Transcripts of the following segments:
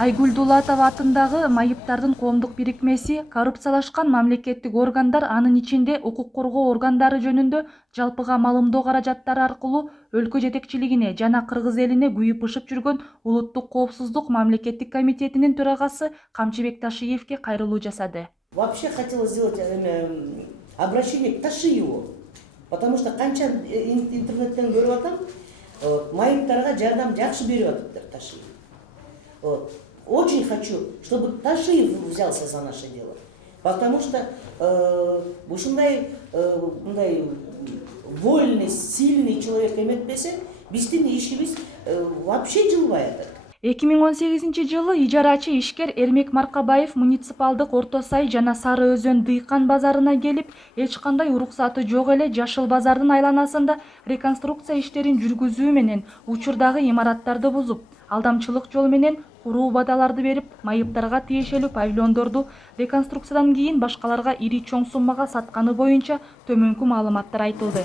Айгүл Дулатова атындагы майыптардын коомдук бирикмеси коррупциялашкан мамлекеттик органдар, анын ичинде укук коргоо органдары жөнүндө жалпыга маалымдоо каражаттары аркылуу өлкө жетекчилигине жана кыргыз элине күйүп-ышып жүргөн Улуттук коопсуздук мамлекеттик комитетинин төрагасы Камчыбек Ташиевке кайрылуу жасады. Вообще хотела сделать обращение к Ташиеву, потому что канча интернеттен көрүп атам, майыптарга жардам жакшы берип атыптыр Ташиев. Очень хочу, чтобы Ташиев взялся за наше дело, потому что ушундай вольный, сильный человек эметпесе, биздин ишибиз вообще жылбай атат. 2018-жылы ижарачы ишкер Эрмек Маркабаев муниципалдык Орто Сай жана Сары Өзөн дыйкан базарына келип, эч кандай уруксаты жок эле Жашыл базардын айланасында реконструкция иштерин жүргүзүү менен учурдагы имараттарды бузуп, алдамчылык жол менен куруу убадаларды берип, майыптарга тиешелүү павильондорду реконструкциядан кийин башкаларга ири чоң суммага сатканы боюнча төмөнкү маалыматтар айтылды.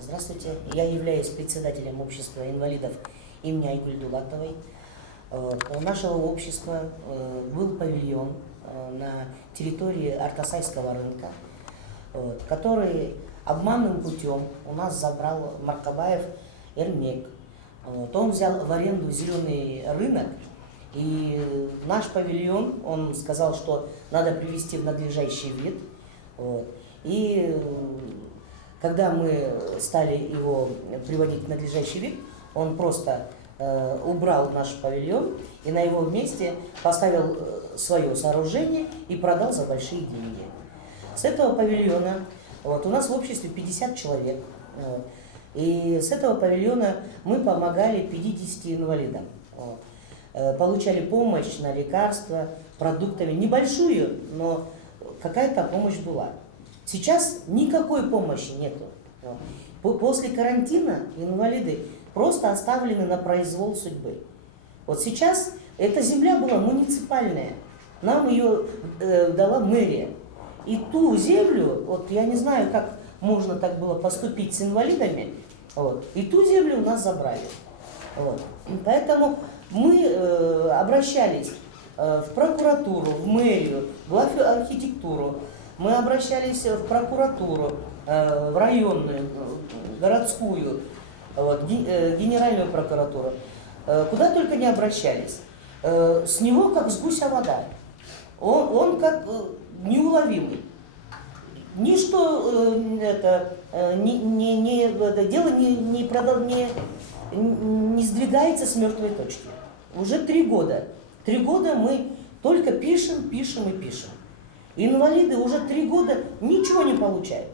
Здравствуйте, я являюсь председателем общества инвалидов имени Айгуль Дулатовой. У нашего общества был павильон на территории Артасайского рынка, который обманным путем у нас забрал Маркабаев Эрмек. Он взял в аренду зеленый рынок, и наш павильон, он сказал, что надо привести в надлежащий вид. И когда мы стали его приводить в надлежащий вид, он просто убрал наш павильон и на его месте поставил свое сооружение и продал за большие деньги. С этого павильона, у нас в обществе 50 человек, и с этого павильона мы помогали 50 инвалидам. Получали помощь на лекарства, продуктами, небольшую, но какая-то помощь была. Сейчас никакой помощи нету. После карантина инвалиды просто оставлены на произвол судьбы. Вот сейчас эта земля была муниципальная, нам ее дала мэрия. И ту землю, вот я не знаю, как можно так было поступить с инвалидами, и ту землю у нас забрали. Поэтому мы обращались в прокуратуру, в мэрию, в архитектуру, мы обращались в прокуратуру, в районную, городскую, генеральную прокуратуру, куда только не обращались. С него как с гуся вода, он как неуловимый. Ничто дело не сдвигается с мертвой точки. Уже 3 года. 3 года мы только пишем и пишем. Инвалиды уже 3 года ничего не получают.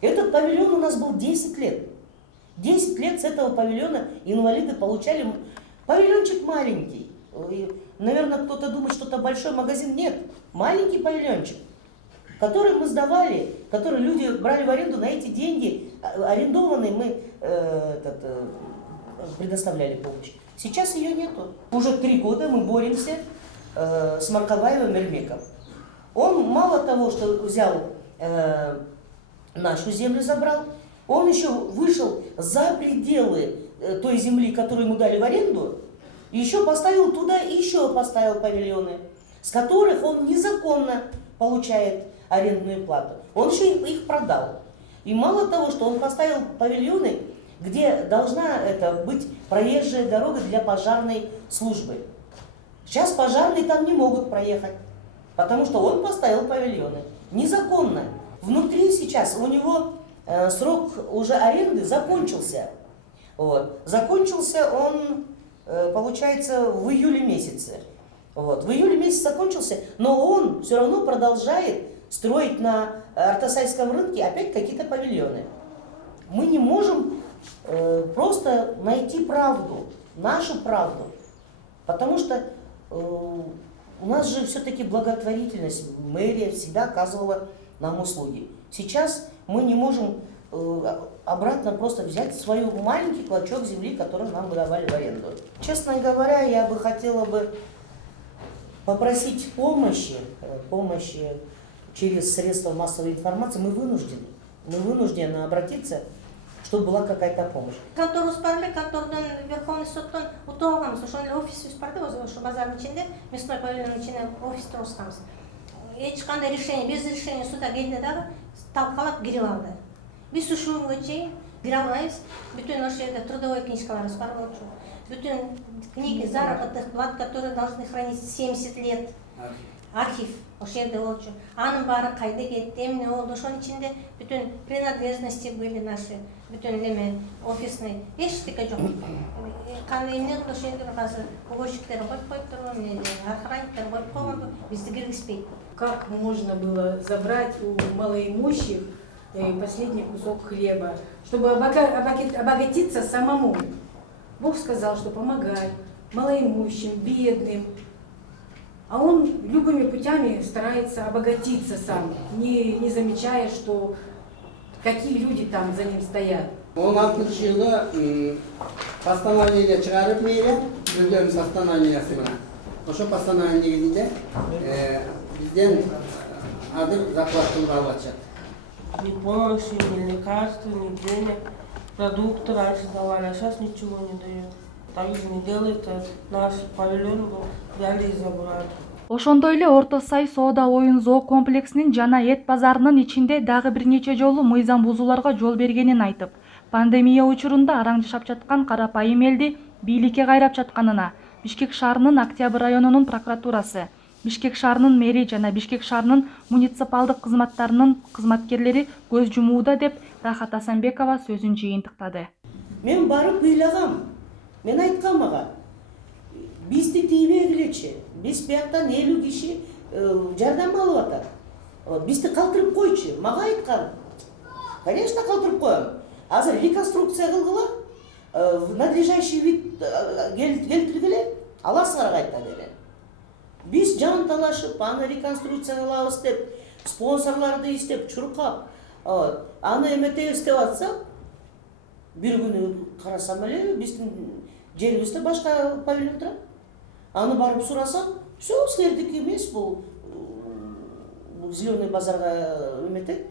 Этот павильон у нас был 10 лет. 10 лет с этого павильона инвалиды получали. Павильончик маленький. Наверное, кто-то думает, что это большой магазин. Нет, маленький павильончик, который мы сдавали, который люди брали в аренду, на эти деньги арендованные мы предоставляли помощь. Сейчас ее нету. Уже 3 года мы боремся с Маркабаевым Эрмеком. Он мало того, что взял нашу землю, забрал, он еще вышел за пределы той земли, которую ему дали в аренду, и еще поставил туда, еще поставил павильоны, с которых он незаконно получает арендную плату. Он еще их продал. И мало того, что он поставил павильоны, где должна быть проезжая дорога для пожарной службы. Сейчас пожарные там не могут проехать, потому что он поставил павильоны незаконно. Внутри сейчас у него срок уже аренды закончился. Закончился он, получается, в июле месяце. В июле месяце закончился, но он все равно продолжает строить на Артасайском рынке опять какие-то павильоны. Мы не можем просто найти правду, нашу правду, потому что у нас же все-таки благотворительность, мэрия всегда оказывала нам услуги. Сейчас мы не можем обратно просто взять свой маленький клочок земли, который нам выдавали в аренду. Честно говоря, я бы хотела попросить помощи через средства массовой информации. Мы вынуждены обратиться, чтобы была какая-то помощь. Конторубуз бар эле, контордон Верховный соттон утуп алганбыз. Ошол эле офисибиз бар да, ошо базардын ичинде, мясной павильондун ичинде офис тургузганбыз. Эч кандай решение, без решения суда келди дагы талкалап кирип алды. Биз ушул күнгө чейин кире албайбыз. Бүтүн ошол жерде трудовой книжкаларыбыз бар болчу. Бүтүн книги заработных плат, которые должны храниться 70 лет. Архив ошол жерде болчу. Анын баары кайда кетти, эмне болду? Ошонун ичинде бүтүн принадлежности были наши, бүтүн эме офисный. Эчтеке жок. Кандай эмне кылды ошол жерде азыр уборщиктер коюп коюптур, охранниктер коюп койгонду, бизди киргизбейт. Как можно было забрать у малоимущих последний кусок хлеба, чтобы обогатиться самому? Бог сказал, что помогай малоимущим, бедным. А он любыми путями старается обогатиться сам, не замечая, что какие люди там за ним стоят. 16 жылы постановление чыгарып мэрия өздөрүнүн постановлениясы менен. Ошо постановление негизинде бизден азыр зарплата кылып алып атышат. Ни помощи, ни лекарств, ни денег, продукты раньше давали, а сейчас ничего не дают. Так же не делают, наш павильон был, взяли и забрали. Ошондой эле Орто Сай соода оюн зоо комплексинин жана эт базарынын ичинде дагы бир нече жолу мыйзам бузууларга жол бергенин айтып, пандемия учурунда араң жашап жаткан карапайым элди бийликке кайрап жатканына Бишкек шаарынын Октябрь районунун прокуратурасы, Бишкек шаарынын мэри жана Бишкек шаарынын муниципалдык кызматтарынын кызматкерлери көз жумууда деп Рахат Асанбекова сөзүн жыйынтыктады. Мен барып ыйлагам, мен айткам ага, бизди тийбегилечи, биз бияктан 50 киши жардам алып атат. Бизди калтырып койчу, мага айткан. Конечно, калтырып коем. Азыр реконструкция кылгыла, в надлежащий вид келтиргиле, аласыңар кайта деген. Биз жан талашып, аны реконструкция кылабыз деп, спонсорларды издеп, чуркап, аны эметебиз деп атсак, бир күнү карасам эле биздин жерибизде башка павильон турат. Аны барып сурасам, все, силердики эмес, бул зеленый базарга эметет.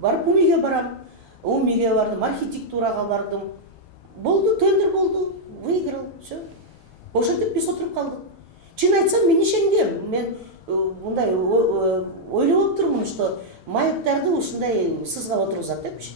Барып УМИге барам. УМИге бардым, архитектурага бардым. Болду, тендер болду, выиграл, все. Ошентип биз отуруп калдык. Чын айтсам, мен ишенгем. Мен мындай ойлоп отурмун, что майыптарды ушундай сызга отургузат депчи.